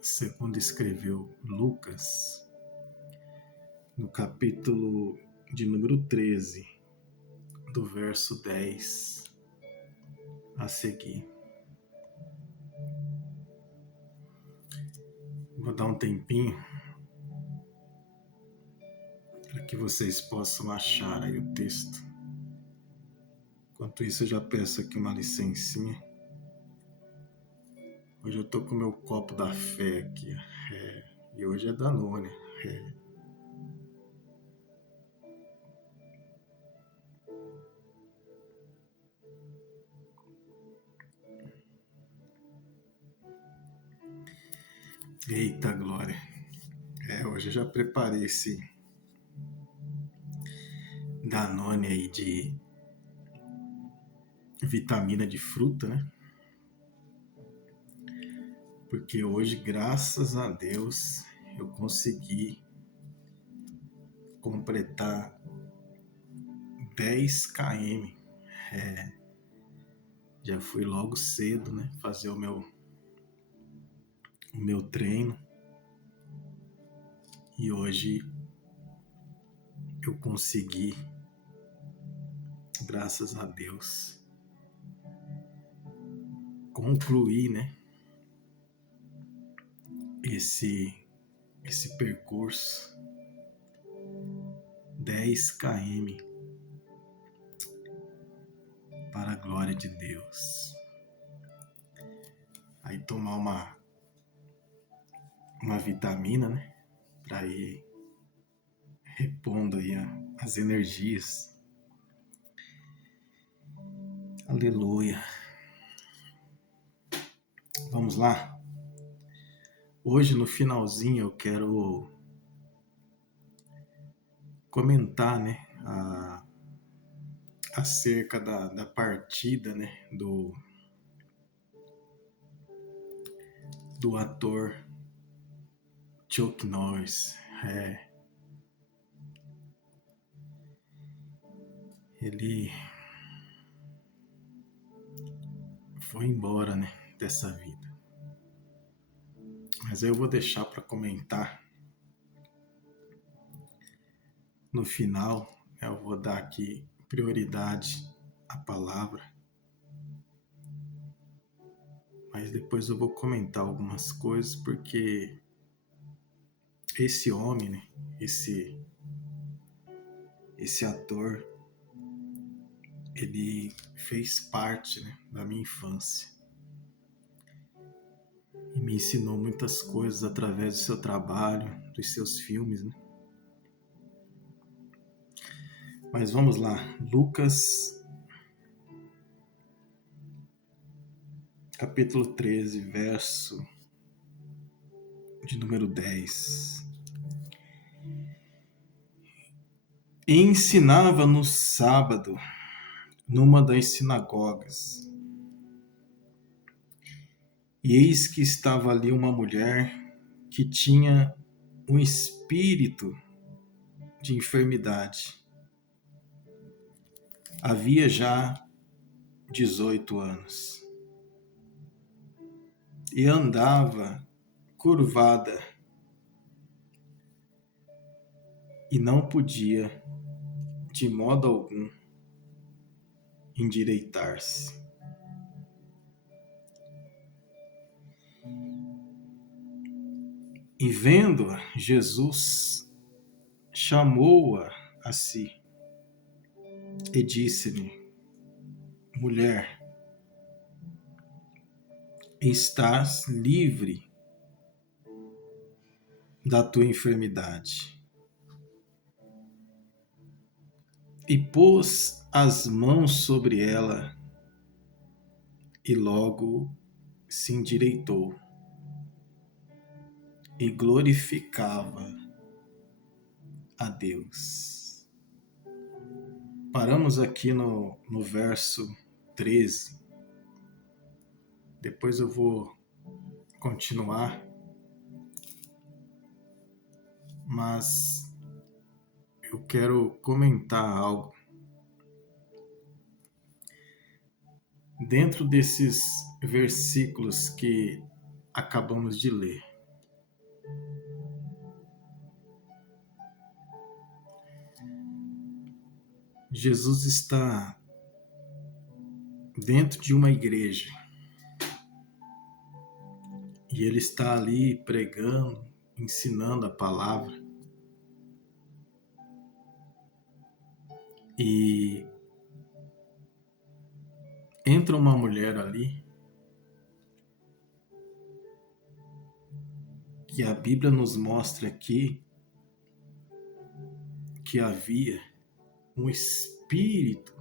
segundo escreveu Lucas, no capítulo de número 13, do verso 10 a seguir. Vou dar um tempinho para que vocês possam achar aí o texto. Enquanto isso, eu já peço aqui uma licencinha. Hoje eu tô com o meu copo da fé aqui, e hoje é Danone. Eita glória! Hoje eu já preparei esse Danone aí de vitamina de fruta, né? Porque hoje, graças a Deus, eu consegui completar 10 km. Já fui logo cedo, né? Fazer o meu treino. E hoje eu consegui, graças a Deus, concluir, né? Esse percurso, 10 km, para a glória de Deus. Aí tomar uma vitamina, né? Para ir repondo aí as energias. Aleluia. Vamos lá? Hoje, no finalzinho, eu quero comentar, né? Acerca da partida, né? Do ator Chuck Norris. Ele foi embora, né, dessa vida. Mas eu vou deixar para comentar no final. Eu vou dar aqui prioridade à palavra, mas depois eu vou comentar algumas coisas, porque esse homem, né, esse ator, ele fez parte, né, da minha infância e me ensinou muitas coisas através do seu trabalho, dos seus filmes, né? Mas vamos lá, Lucas, capítulo 13, verso de número 10. E ensinava no sábado, numa das sinagogas. E eis que estava ali uma mulher que tinha um espírito de enfermidade. Havia já 18 anos. E andava curvada e não podia, de modo algum, endireitar-se. E vendo-a, Jesus chamou-a a si e disse-lhe: mulher, estás livre da tua enfermidade. E pôs as mãos sobre ela e logo se endireitou e glorificava a Deus. Paramos aqui no verso 13. Depois eu vou continuar, mas eu quero comentar algo. Dentro desses versículos que acabamos de ler, Jesus está dentro de uma igreja e ele está ali pregando, ensinando a palavra. E entra uma mulher ali que a Bíblia nos mostra aqui que havia um espírito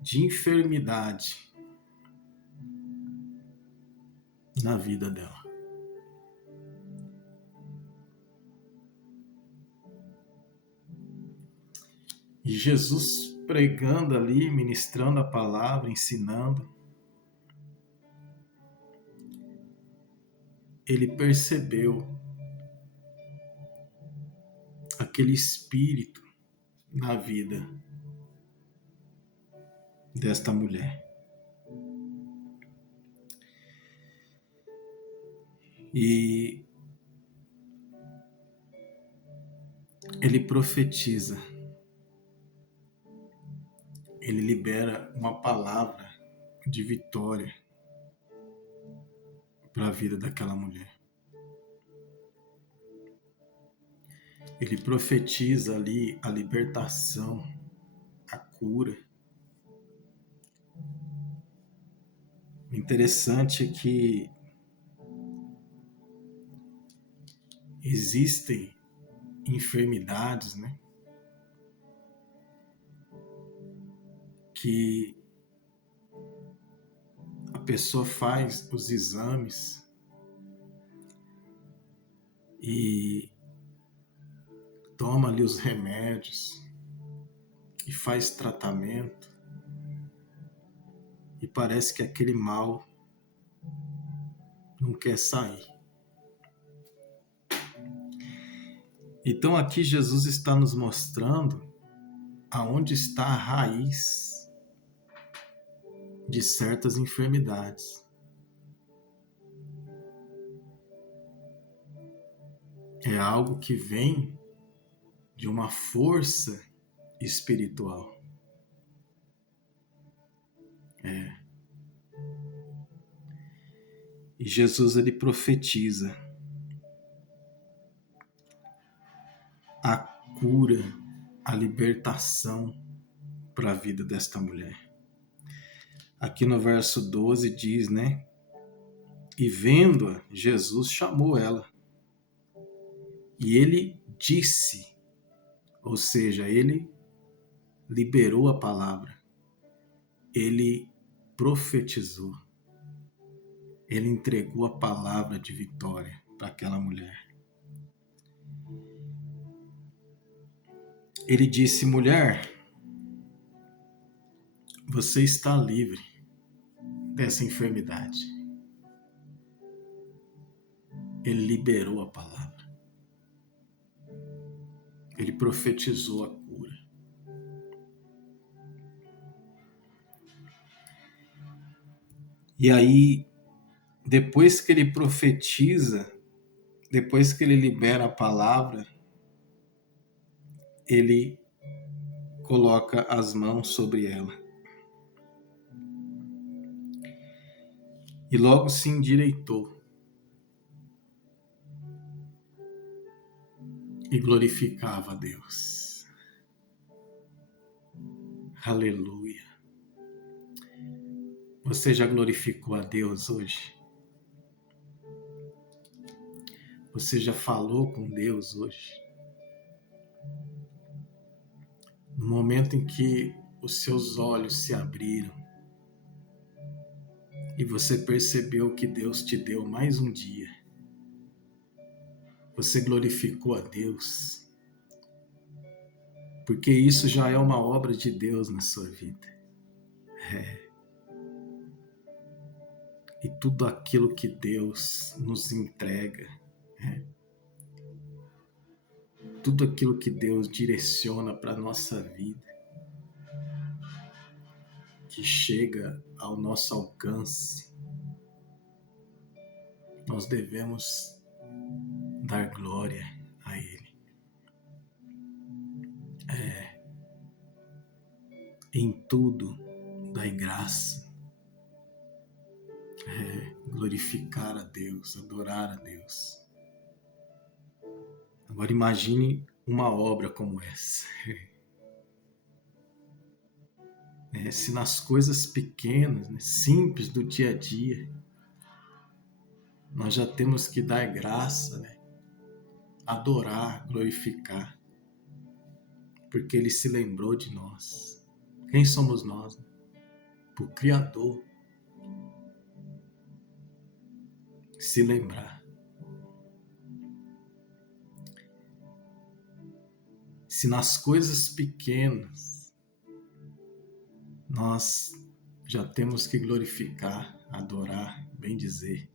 de enfermidade na vida dela. E Jesus pregando ali, ministrando a palavra, ensinando, ele percebeu aquele espírito na vida desta mulher. E ele profetiza, ele libera uma palavra de vitória para a vida daquela mulher. Ele profetiza ali a libertação, a cura. O interessante é que existem enfermidades, né, que a pessoa faz os exames e toma ali os remédios e faz tratamento e parece que aquele mal não quer sair. Então aqui Jesus está nos mostrando aonde está a raiz de certas enfermidades. É algo que vem de uma força espiritual. E Jesus ele profetiza a cura, a libertação para a vida desta mulher. Aqui no verso 12 diz, né? E vendo-a, Jesus chamou ela. E ele disse, ou seja, ele liberou a palavra. Ele profetizou. Ele entregou a palavra de vitória para aquela mulher. Ele disse, mulher, você está livre dessa enfermidade. Ele liberou a palavra. Ele profetizou a cura. E aí, depois que ele profetiza, depois que ele libera a palavra, ele coloca as mãos sobre ela. E logo se endireitou. E glorificava a Deus. Aleluia. Você já glorificou a Deus hoje? Você já falou com Deus hoje? No momento em que os seus olhos se abriram e você percebeu que Deus te deu mais um dia, você glorificou a Deus, porque isso já é uma obra de Deus na sua vida. E tudo aquilo que Deus nos entrega, tudo aquilo que Deus direciona para a nossa vida, que chega ao nosso alcance, nós devemos dar glória a Ele. em tudo dai graça. Glorificar a Deus, adorar a Deus. Agora imagine uma obra como essa. Se nas coisas pequenas, né, simples do dia a dia, nós já temos que dar graça, né? Adorar, glorificar, porque Ele se lembrou de nós. Quem somos nós? Né? O Criador se lembrar. Se nas coisas pequenas nós já temos que glorificar, adorar, bem dizer.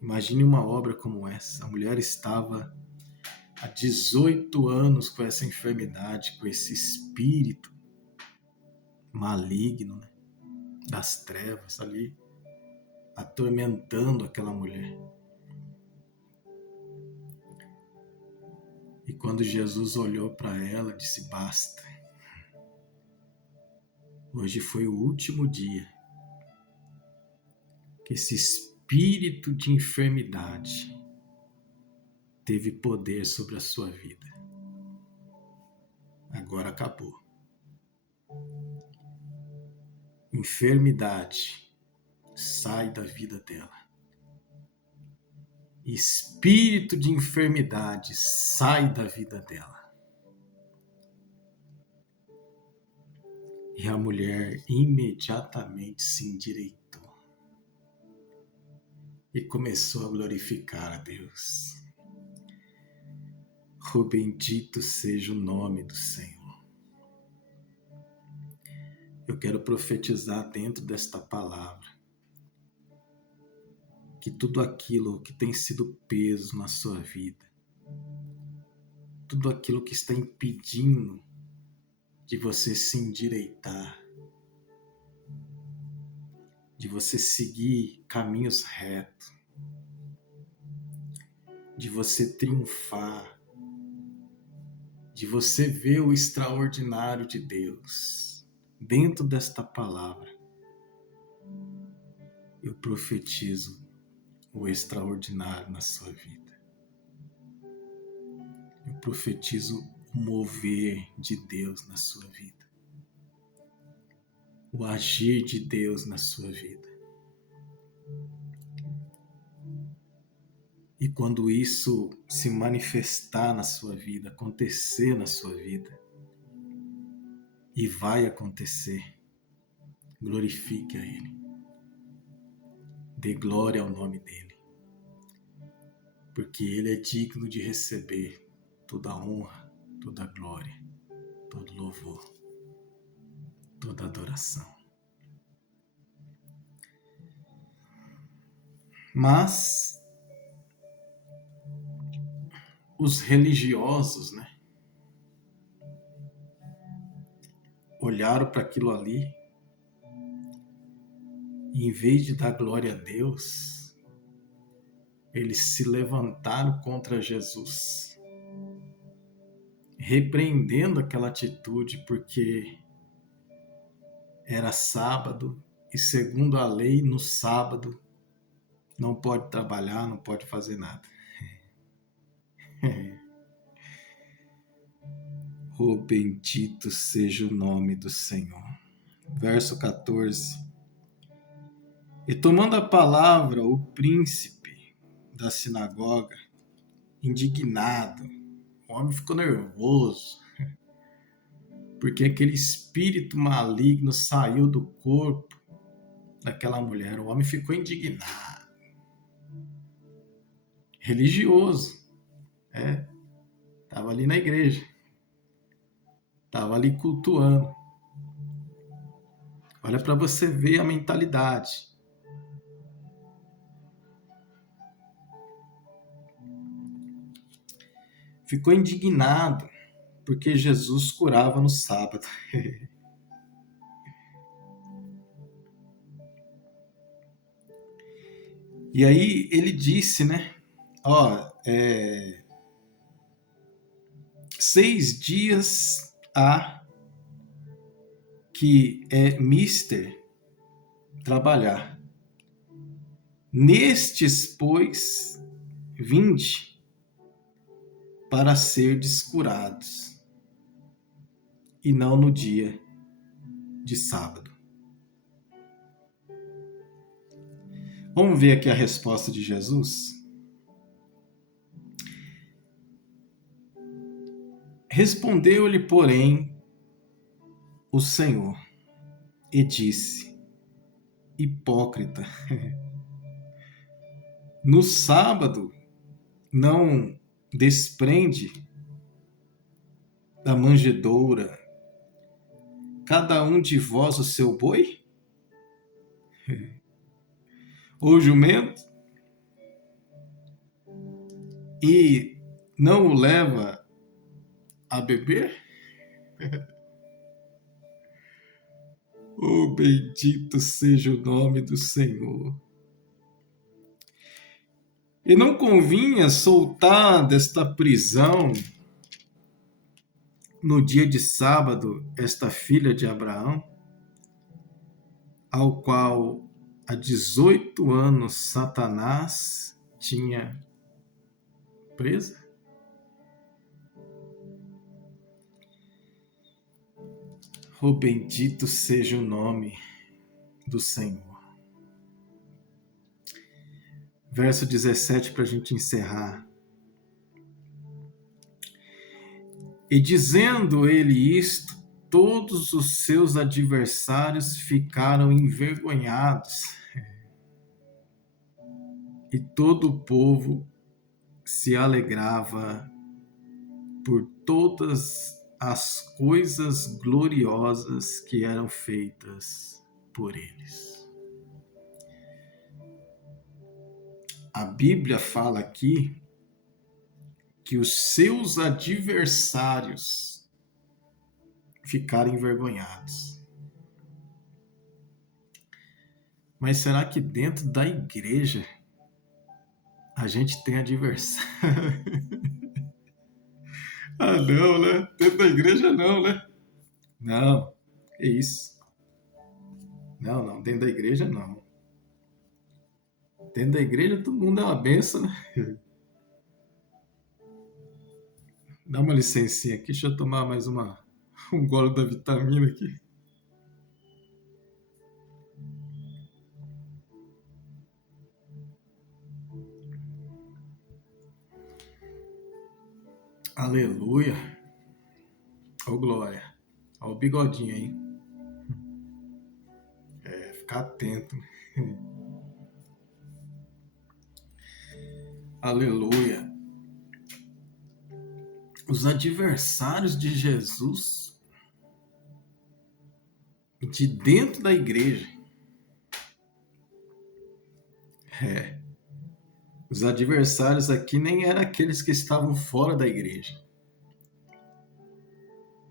Imagine uma obra como essa. A mulher estava há 18 anos com essa enfermidade, com esse espírito maligno, né, das trevas ali, atormentando aquela mulher. E quando Jesus olhou para ela, disse: basta. Hoje foi o último dia que esse espírito de enfermidade teve poder sobre a sua vida. Agora acabou. Enfermidade, sai da vida dela. Espírito de enfermidade, sai da vida dela. E a mulher imediatamente se endireitou e começou a glorificar a Deus. Oh, bendito seja o nome do Senhor. Eu quero profetizar dentro desta palavra que tudo aquilo que tem sido peso na sua vida, tudo aquilo que está impedindo de você se endireitar, de você seguir caminhos retos, de você triunfar, de você ver o extraordinário de Deus dentro desta palavra, eu profetizo o extraordinário na sua vida. Eu profetizo o mover de Deus na sua vida, o agir de Deus na sua vida. E quando isso se manifestar na sua vida, acontecer na sua vida, e vai acontecer, glorifique a Ele. Dê glória ao nome dEle, porque Ele é digno de receber toda a honra, toda a glória, todo louvor, toda adoração. Mas os religiosos, né, olharam para aquilo ali e, em vez de dar glória a Deus, eles se levantaram contra Jesus, repreendendo aquela atitude, porque era sábado e, segundo a lei, no sábado não pode trabalhar, não pode fazer nada. Oh, bendito seja o nome do Senhor. Verso 14. E tomando a palavra, o príncipe da sinagoga, indignado, o homem ficou nervoso, porque aquele espírito maligno saiu do corpo daquela mulher. O homem ficou indignado. Religioso, estava ali na igreja, estava ali cultuando. Olha para você ver a mentalidade. Ficou indignado porque Jesus curava no sábado. E aí ele disse, né? 6 dias há que é mister trabalhar. Nestes, pois, vinde para serdes curados, e não no dia de sábado. Vamos ver aqui a resposta de Jesus? Respondeu-lhe, porém, o Senhor e disse: hipócrita, no sábado não desprende da manjedoura cada um de vós o seu boi? Ou jumento? E não o leva a beber? Oh, bendito seja o nome do Senhor. E não convinha soltar desta prisão no dia de sábado esta filha de Abraão, ao qual há 18 anos Satanás tinha presa? Oh, bendito seja o nome do Senhor. Verso 17 para a gente encerrar. E dizendo ele isto, todos os seus adversários ficaram envergonhados, e todo o povo se alegrava por todas as coisas gloriosas que eram feitas por eles. A Bíblia fala aqui que os seus adversários ficaram envergonhados. Mas será que dentro da igreja a gente tem adversário? Ah, não, né? Dentro da igreja não, né? Não, é isso. Não, dentro da igreja não. Dentro da igreja todo mundo é uma benção, né? Dá uma licencinha aqui, deixa eu tomar mais um gole da vitamina aqui. Aleluia. Ô, glória. Ó o bigodinho aí. Ficar atento. Aleluia. Os adversários de Jesus de dentro da igreja. Os adversários aqui nem eram aqueles que estavam fora da igreja.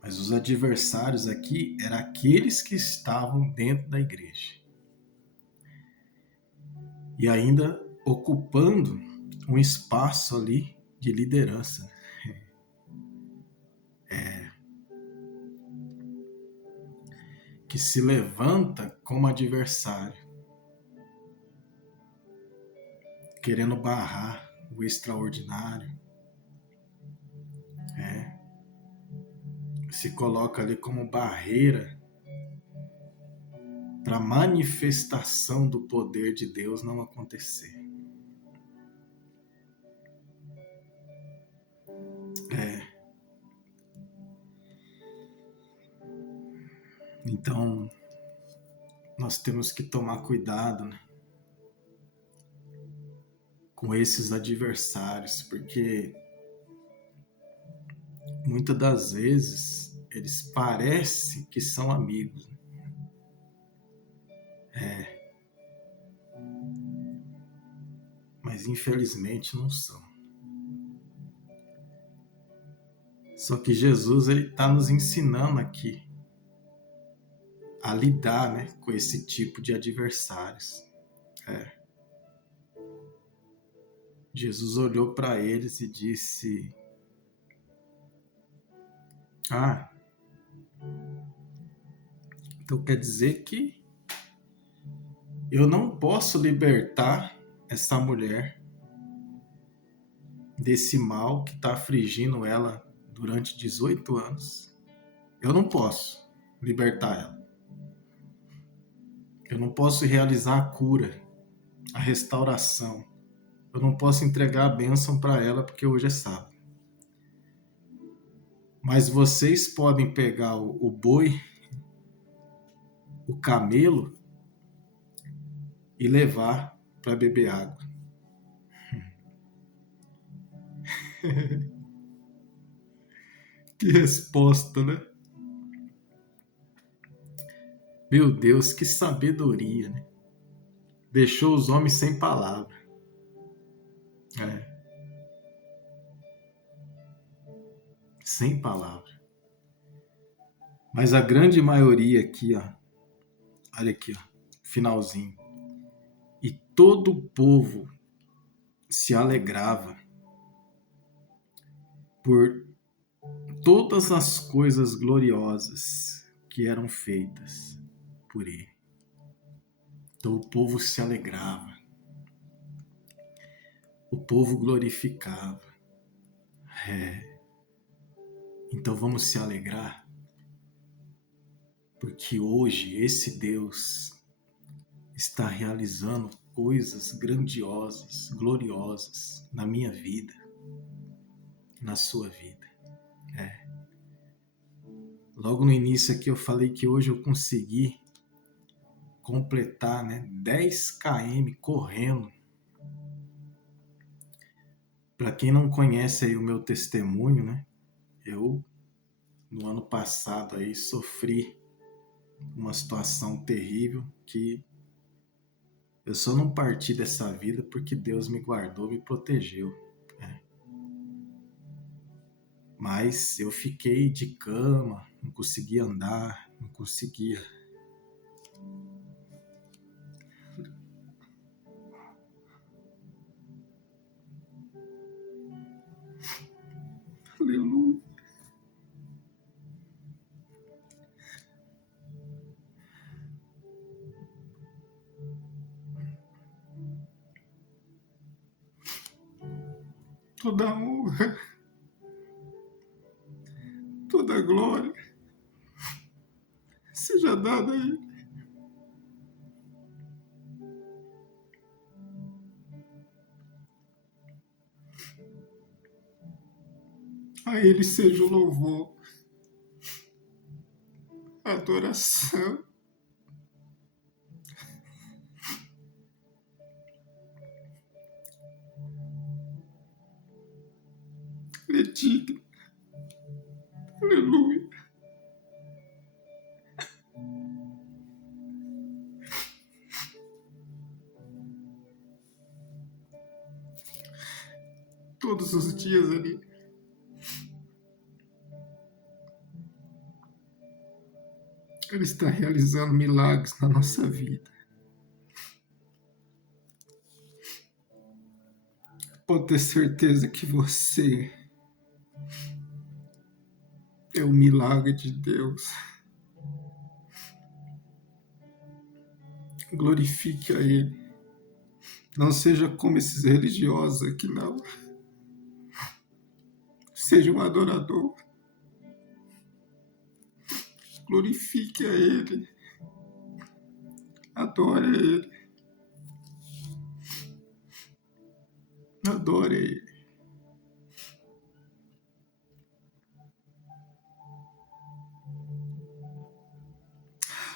Mas os adversários aqui eram aqueles que estavam dentro da igreja. E ainda ocupando um espaço ali de liderança. Que se levanta como adversário, querendo barrar o extraordinário. Se coloca ali como barreira para a manifestação do poder de Deus não acontecer. Então, nós temos que tomar cuidado, né, com esses adversários, porque muitas das vezes eles parecem que são amigos. Mas infelizmente não são. Só que Jesus está nos ensinando aqui a lidar, né, com esse tipo de adversários. Jesus olhou para eles e disse: Então quer dizer que eu não posso libertar essa mulher desse mal que está afligindo ela durante 18 anos. Eu não posso libertar ela. Eu não posso realizar a cura, a restauração. Eu não posso entregar a bênção para ela porque hoje é sábado. Mas vocês podem pegar o boi, o camelo e levar para beber água. Que resposta, né? Meu Deus, que sabedoria, né? Deixou os homens sem palavra. É, sem palavra. Mas a grande maioria aqui, ó, olha aqui, ó, finalzinho. E todo o povo se alegrava por todas as coisas gloriosas que eram feitas por ele. Então o povo se alegrava, o povo glorificava. Então vamos se alegrar, porque hoje esse Deus está realizando coisas grandiosas, gloriosas na minha vida, na sua vida. Logo no início aqui eu falei que hoje eu consegui completar, né, 10 km correndo. Para quem não conhece aí o meu testemunho, né, eu no ano passado aí sofri uma situação terrível que eu só não parti dessa vida porque Deus me guardou, me protegeu. Né? Mas eu fiquei de cama, não conseguia andar, não conseguia. Aleluia. Toda honra, toda glória seja dada a Ele. A Ele seja o louvor, a adoração. Ele é digno. Aleluia. Todos os dias ali. Ele está realizando milagres na nossa vida. Pode ter certeza que você é o milagre de Deus. Glorifique a Ele. Não seja como esses religiosos aqui, não. Seja um adorador. Glorifique a Ele. Adore a Ele. Adore a Ele.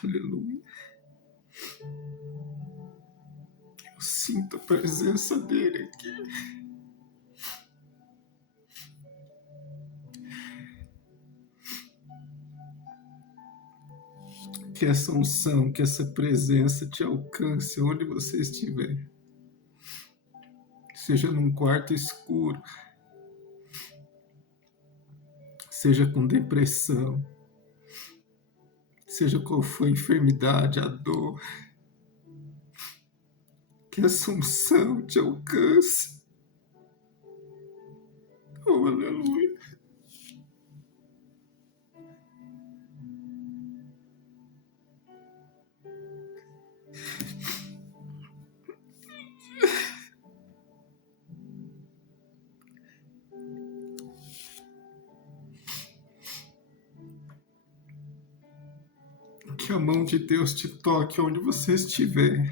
Aleluia. Eu sinto a presença dEle aqui. Que essa unção, que essa presença te alcance onde você estiver. Seja num quarto escuro, seja com depressão, seja qual for a enfermidade, a dor, que essa unção te alcance. Oh, aleluia. que a mão de Deus te toque onde você estiver.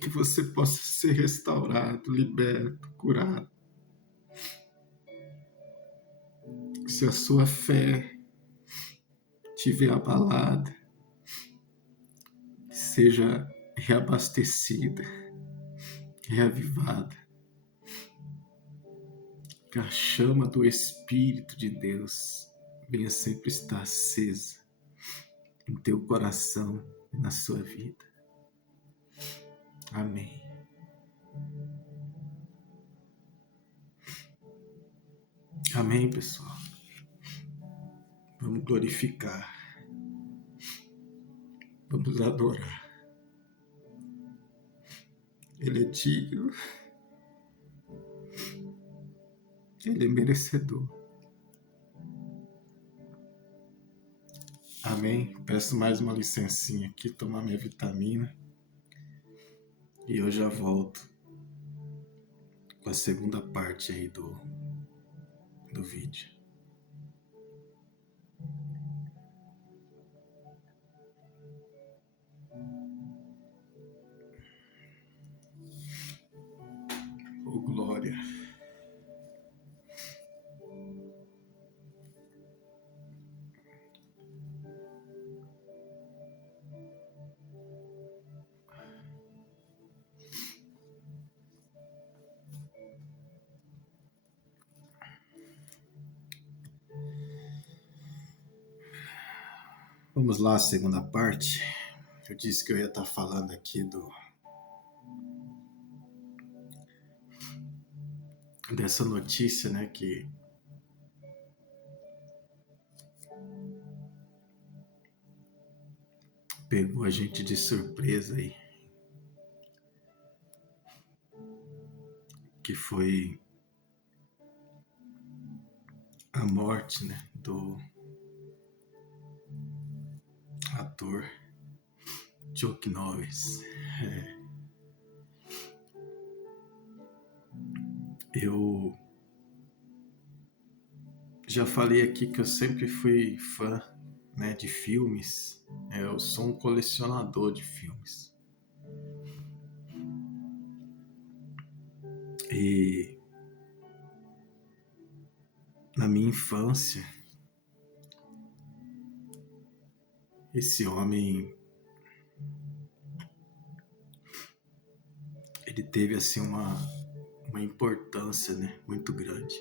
Que você possa ser restaurado, liberto, curado. Se a sua fé estiver abalada, seja reabastecida, reavivada. Que a chama do Espírito de Deus venha sempre estar acesa em teu coração e na sua vida. Amém. Amém, pessoal. Vamos glorificar. Vamos adorar. Ele é digno. Ele é merecedor. Amém. Peço mais uma licencinha aqui, tomar minha vitamina. E eu já volto com a segunda parte aí do vídeo. Oh, glória. Vamos lá, a segunda parte. Eu disse que eu ia estar falando aqui dessa notícia, né, que pegou a gente de surpresa aí, que foi a morte, né, do ator Chuck Norris. Eu já falei aqui que eu sempre fui fã, né, de filmes. Eu sou um colecionador de filmes. E na minha infância, esse homem, ele teve assim uma importância, né, muito grande.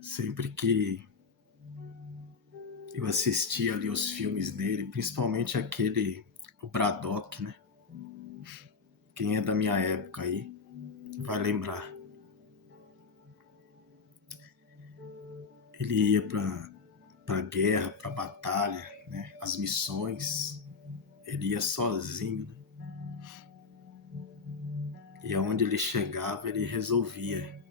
Sempre que eu assistia ali os filmes dele, principalmente aquele, o Braddock, né? Quem é da minha época aí vai lembrar. Ele ia para guerra, para batalha, né? As missões. Ele ia sozinho, né? E aonde ele chegava, ele resolvia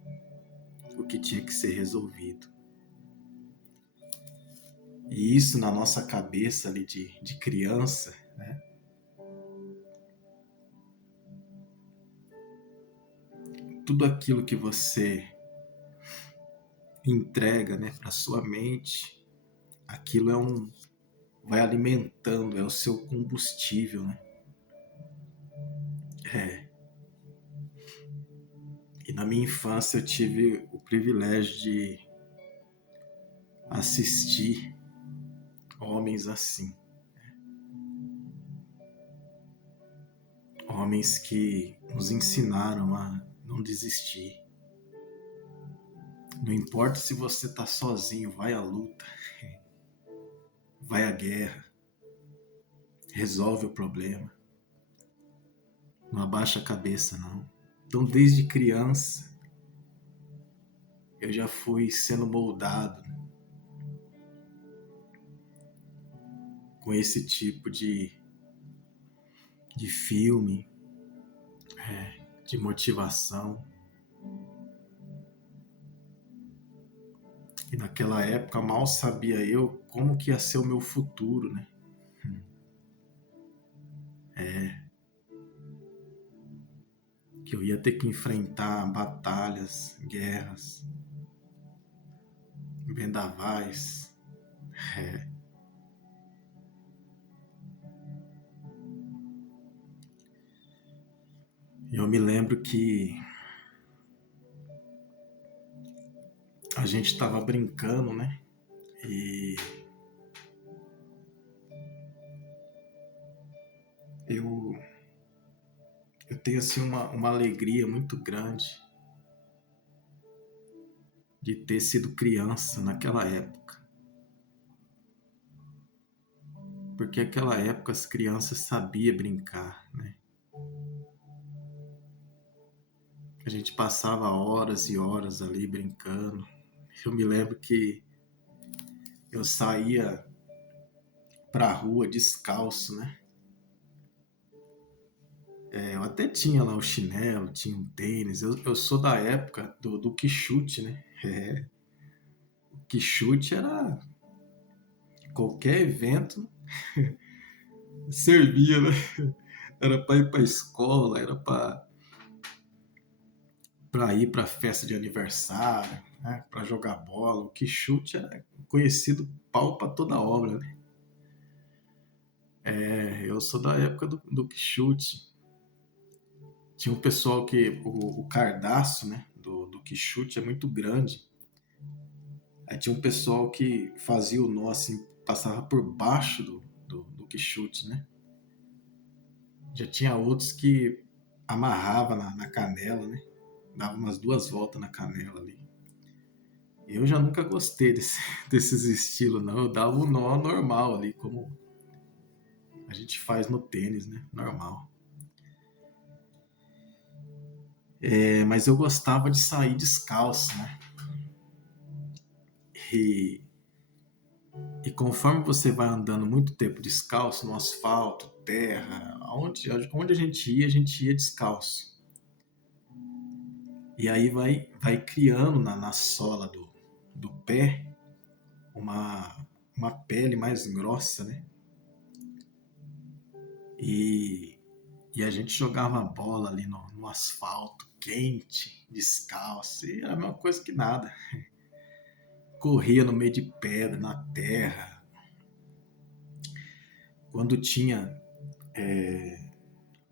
o que tinha que ser resolvido. E isso na nossa cabeça ali de criança, né? Tudo aquilo que você entrega, né, para sua mente, aquilo vai alimentando, é o seu combustível, né? E na minha infância eu tive o privilégio de assistir homens assim. Homens que nos ensinaram a não desistir. Não importa se você está sozinho, vai à luta, vai à guerra, resolve o problema. Não abaixa a cabeça, não. Então, desde criança, eu já fui sendo moldado com esse tipo de filme, de motivação. E naquela época mal sabia eu como que ia ser o meu futuro, né? Que eu ia ter que enfrentar batalhas, guerras. vendavais. É. Eu me lembro que a gente estava brincando, né? E eu, eu tenho assim uma alegria muito grande de ter sido criança naquela época. Porque naquela época as crianças sabiam brincar, né? A gente passava horas e horas ali brincando. Eu me lembro que eu saía pra rua descalço, né? Eu até tinha lá o chinelo, tinha um tênis. Eu sou da época do quichute, né? O quichute era qualquer evento servia, né? Era para ir para escola, era para ir para festa de aniversário, né? Para jogar bola. O quichute era conhecido pau para toda obra, né? Eu sou da época do quichute. Tinha um pessoal que o cardaço, né? Do quichute é muito grande. Aí tinha um pessoal que fazia o nó assim, passava por baixo do quichute, né? Já tinha outros que amarrava na canela, né? Dava umas 2 voltas na canela ali. Eu já nunca gostei desses estilos, não. Eu dava o nó normal ali, como a gente faz no tênis, né? Normal. Mas eu gostava de sair descalço, né? E, e conforme você vai andando muito tempo descalço no asfalto, terra, onde a gente ia descalço. E aí vai criando na sola do pé uma pele mais grossa, né? E, e a gente jogava a bola ali no asfalto, quente, descalço, e era a mesma coisa que nada. Corria no meio de pedra, na terra. Quando tinha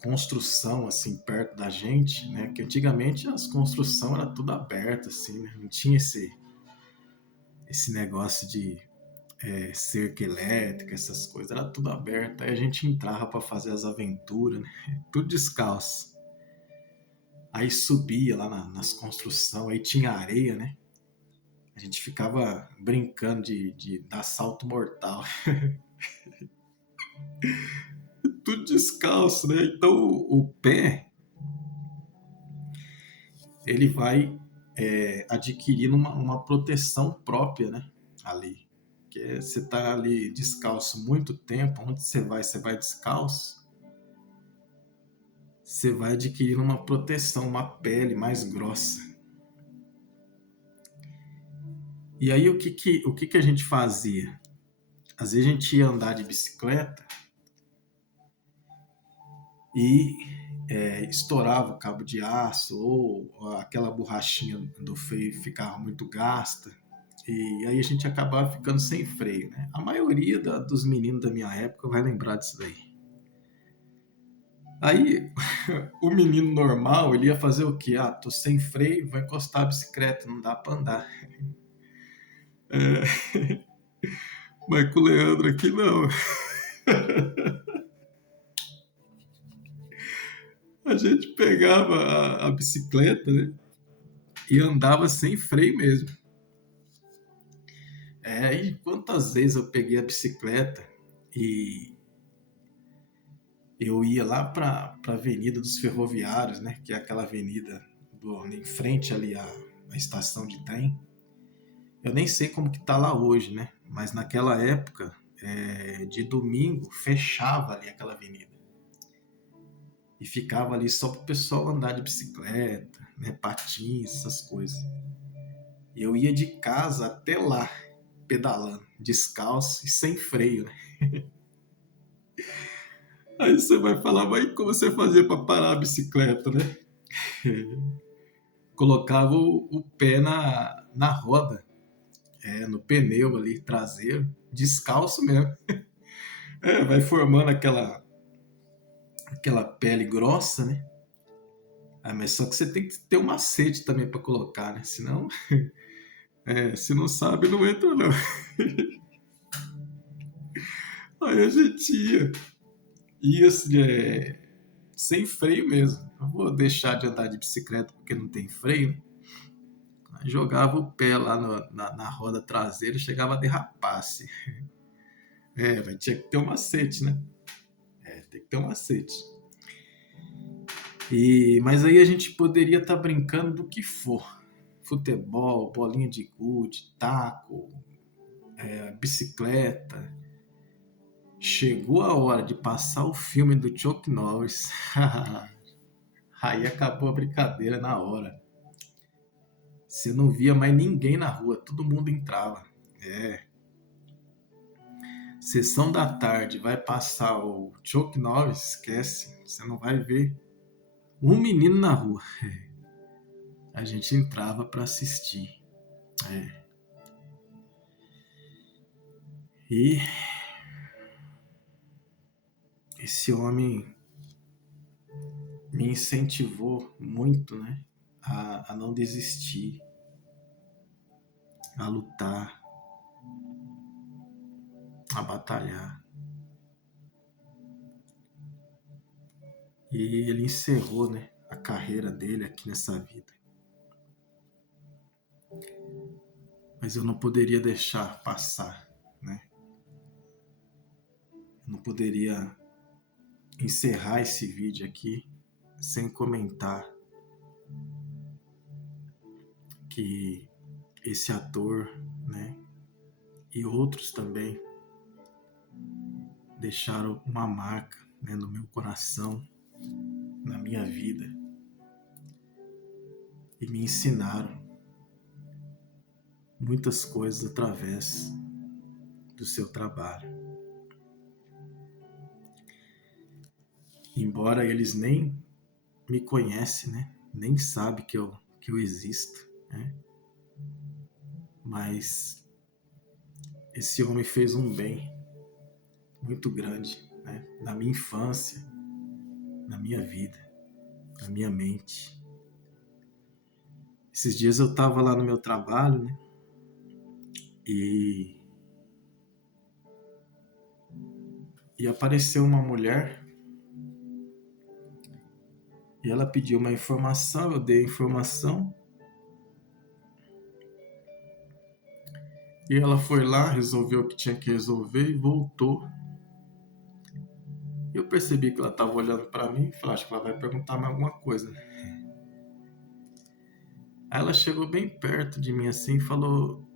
construção assim perto da gente, né? Que antigamente as construções era tudo aberto assim, né? Não tinha esse negócio de cerca elétrica, essas coisas, era tudo aberto. Aí a gente entrava para fazer as aventuras, né? Tudo descalço. Aí subia lá nas construções, aí tinha areia, né? A gente ficava brincando de dar salto mortal. Tudo descalço, né? Então o pé, ele vai adquirindo uma proteção própria, né? Ali. Porque você tá ali descalço muito tempo, onde você vai descalço, você vai adquirindo uma proteção, uma pele mais grossa. E aí o que a gente fazia? Às vezes a gente ia andar de bicicleta e estourava o cabo de aço ou aquela borrachinha do freio ficava muito gasta. E aí a gente acabava ficando sem freio, né? A maioria dos meninos da minha época vai lembrar disso daí. Aí o menino normal, ele ia fazer o quê? Ah, tô sem freio, vou encostar a bicicleta, não dá pra andar. Mas com o Leandro aqui não. A gente pegava a bicicleta, né? E andava sem freio mesmo. E quantas vezes eu peguei a bicicleta e eu ia lá para a Avenida dos Ferroviários, né? Que é aquela avenida em frente ali à estação de trem. Eu nem sei como que tá lá hoje, né? Mas naquela época, de domingo, fechava ali aquela avenida. E ficava ali só para o pessoal andar de bicicleta, né? Patins, essas coisas. E eu ia de casa até lá, pedalando, descalço e sem freio, né? Aí você vai falar, mas como você fazia para parar a bicicleta, né? Colocava o pé na roda. no pneu ali, traseiro, descalço mesmo. Vai formando aquela pele grossa, né? Mas só que você tem que ter um macete também para colocar, né? Senão, se não sabe, não entra não. Aí a gente ia assim, sem freio mesmo. Não vou deixar de andar de bicicleta porque não tem freio. Aí jogava o pé lá na roda traseira e chegava a derrapar, assim. Mas tinha que ter um macete, né? Tem que ter um macete. Mas aí a gente poderia estar brincando do que for. Futebol, bolinha de gude, taco, bicicleta. Chegou a hora de passar o filme do Chuck Norris. Aí acabou a brincadeira na hora. Você não via mais ninguém na rua, todo mundo entrava. Sessão da tarde, vai passar o Chuck Norris, esquece. Você não vai ver um menino na rua. A gente entrava para assistir. E esse homem me incentivou muito, né? A não desistir, a lutar, a batalhar. E ele encerrou, né, a carreira dele aqui nessa vida. Mas eu não poderia deixar passar, né? Eu não poderia encerrar esse vídeo aqui sem comentar que esse ator, né, e outros também deixaram uma marca, né, no meu coração, na minha vida, e me ensinaram muitas coisas através do seu trabalho. Embora eles nem me conhecem, né, nem sabem que eu existo, né, mas esse homem fez um bem muito grande, né, na minha infância, na minha vida, na minha mente. Esses dias eu estava lá no meu trabalho, né, e apareceu uma mulher e ela pediu uma informação, eu dei a informação e ela foi lá, resolveu o que tinha que resolver e voltou. Eu percebi que ela estava olhando para mim e falei, acho que ela vai perguntar mais alguma coisa. Aí ela chegou bem perto de mim assim e falou,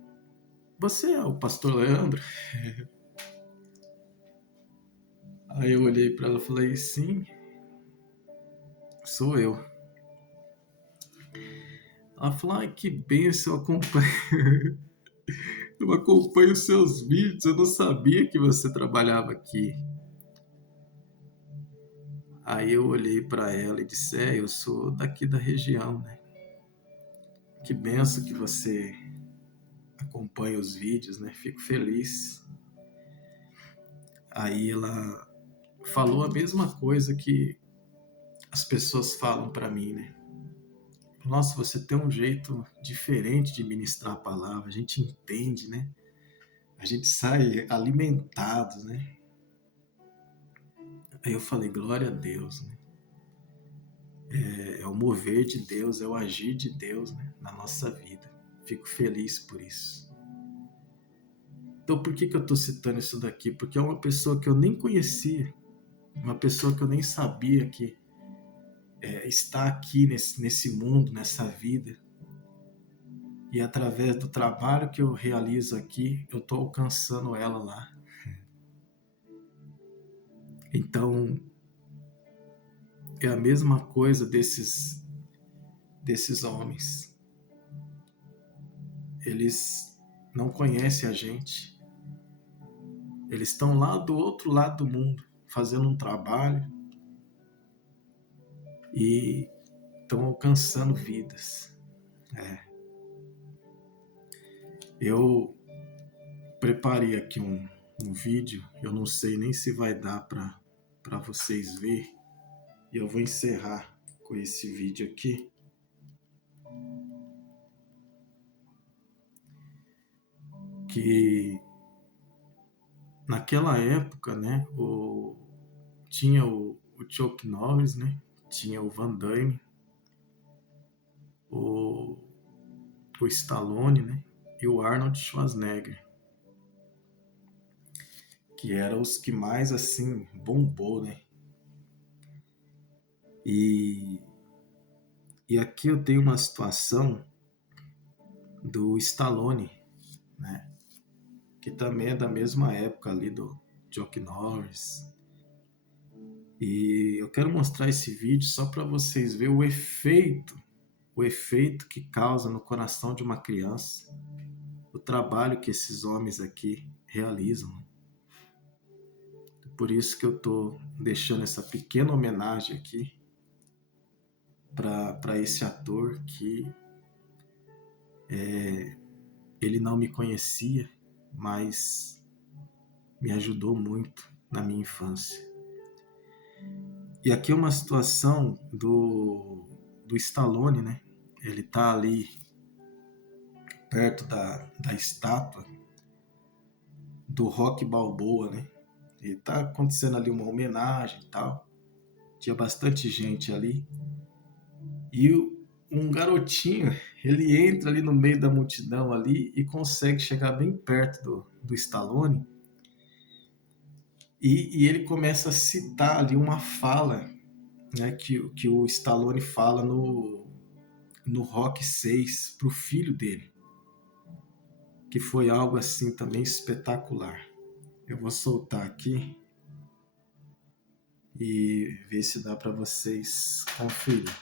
você é o pastor Leandro? Aí eu olhei para ela e falei, sim, sou eu. Ela falou, ai que bênção, eu acompanho os seus vídeos, eu não sabia que você trabalhava aqui. Aí eu olhei para ela e disse, eu sou daqui da região, né? Que benção que você acompanha os vídeos, né? Fico feliz. Aí ela falou a mesma coisa que as pessoas falam para mim, né? Nossa, você tem um jeito diferente de ministrar a palavra, a gente entende, né? A gente sai alimentado, né? Aí eu falei, glória a Deus, né? É o mover de Deus, é o agir de Deus, né, na nossa vida. Fico feliz por isso. Então por que eu estou citando isso daqui? Porque é uma pessoa que eu nem conhecia, uma pessoa que eu nem sabia que está aqui nesse mundo, nessa vida. E através do trabalho que eu realizo aqui, eu estou alcançando ela lá. Então, é a mesma coisa desses homens. Eles não conhecem a gente. Eles estão lá do outro lado do mundo, fazendo um trabalho e estão alcançando vidas. Eu preparei aqui um vídeo, eu não sei nem se vai dar para vocês ver, e eu vou encerrar com esse vídeo aqui. Que naquela época, né, tinha o Chuck Norris, né, tinha o Van Damme, o Stallone, né, e o Arnold Schwarzenegger, que eram os que mais, assim, bombou, né. E aqui eu tenho uma situação do Stallone, né, que também é da mesma época ali do Chuck Norris. E eu quero mostrar esse vídeo só para vocês verem o efeito que causa no coração de uma criança, o trabalho que esses homens aqui realizam. Por isso que eu estou deixando essa pequena homenagem aqui para esse ator que ele não me conhecia, mas me ajudou muito na minha infância. E aqui é uma situação do Stallone, né? Ele tá ali perto da estátua do Rocky Balboa, né? E tá acontecendo ali uma homenagem e tal. Tinha bastante gente ali. E um garotinho, ele entra ali no meio da multidão ali e consegue chegar bem perto do Stallone. E ele começa a citar ali uma fala, né, que o Stallone fala no Rock 6 pro filho dele. Que foi algo assim também espetacular. Eu vou soltar aqui e ver se dá para vocês conferir.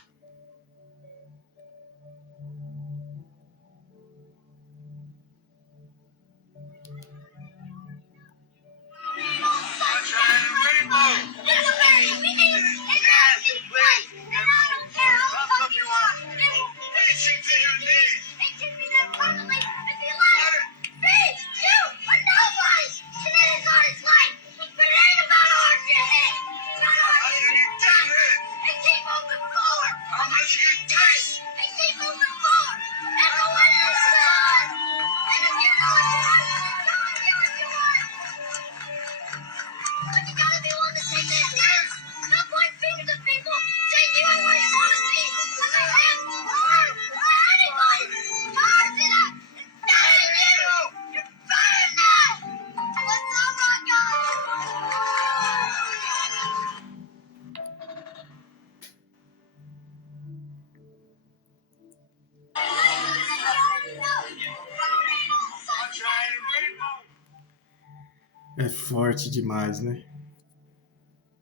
É forte demais, né?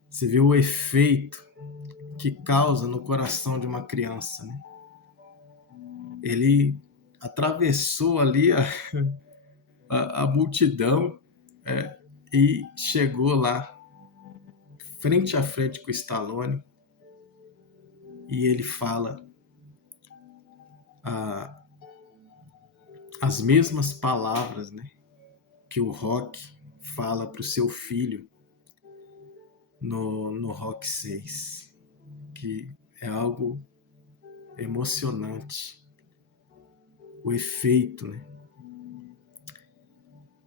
Você vê o efeito que causa no coração de uma criança, né? Ele atravessou ali a multidão e chegou lá, frente a frente com o Stallone, e ele fala as mesmas palavras, né, que o Rock fala para o seu filho no Rock 6, que é algo emocionante, o efeito, né?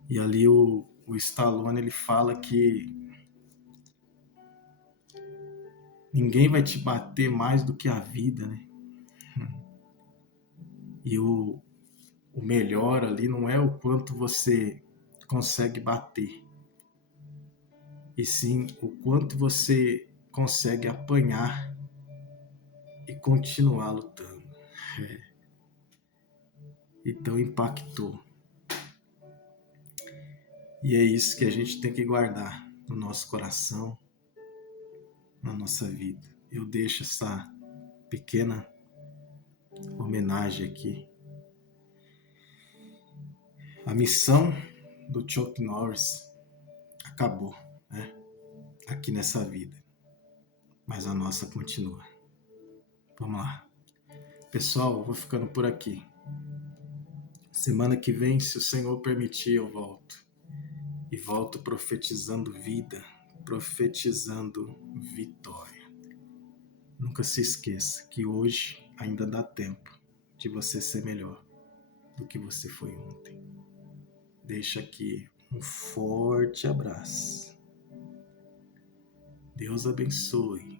E ali o Stallone, ele fala que ninguém vai te bater mais do que a vida, né? E o melhor ali não é o quanto você consegue bater, e sim o quanto você consegue apanhar e continuar lutando. Então impactou. E é isso que a gente tem que guardar no nosso coração, na nossa vida. Eu deixo essa pequena homenagem aqui. A missão do Chuck Norris acabou, né? Aqui nessa vida. Mas a nossa continua. Vamos lá. Pessoal, eu vou ficando por aqui. Semana que vem, se o Senhor permitir, eu volto. E volto profetizando vida, profetizando vitória. Nunca se esqueça que hoje ainda dá tempo de você ser melhor do que você foi ontem. Deixa aqui um forte abraço. Deus abençoe.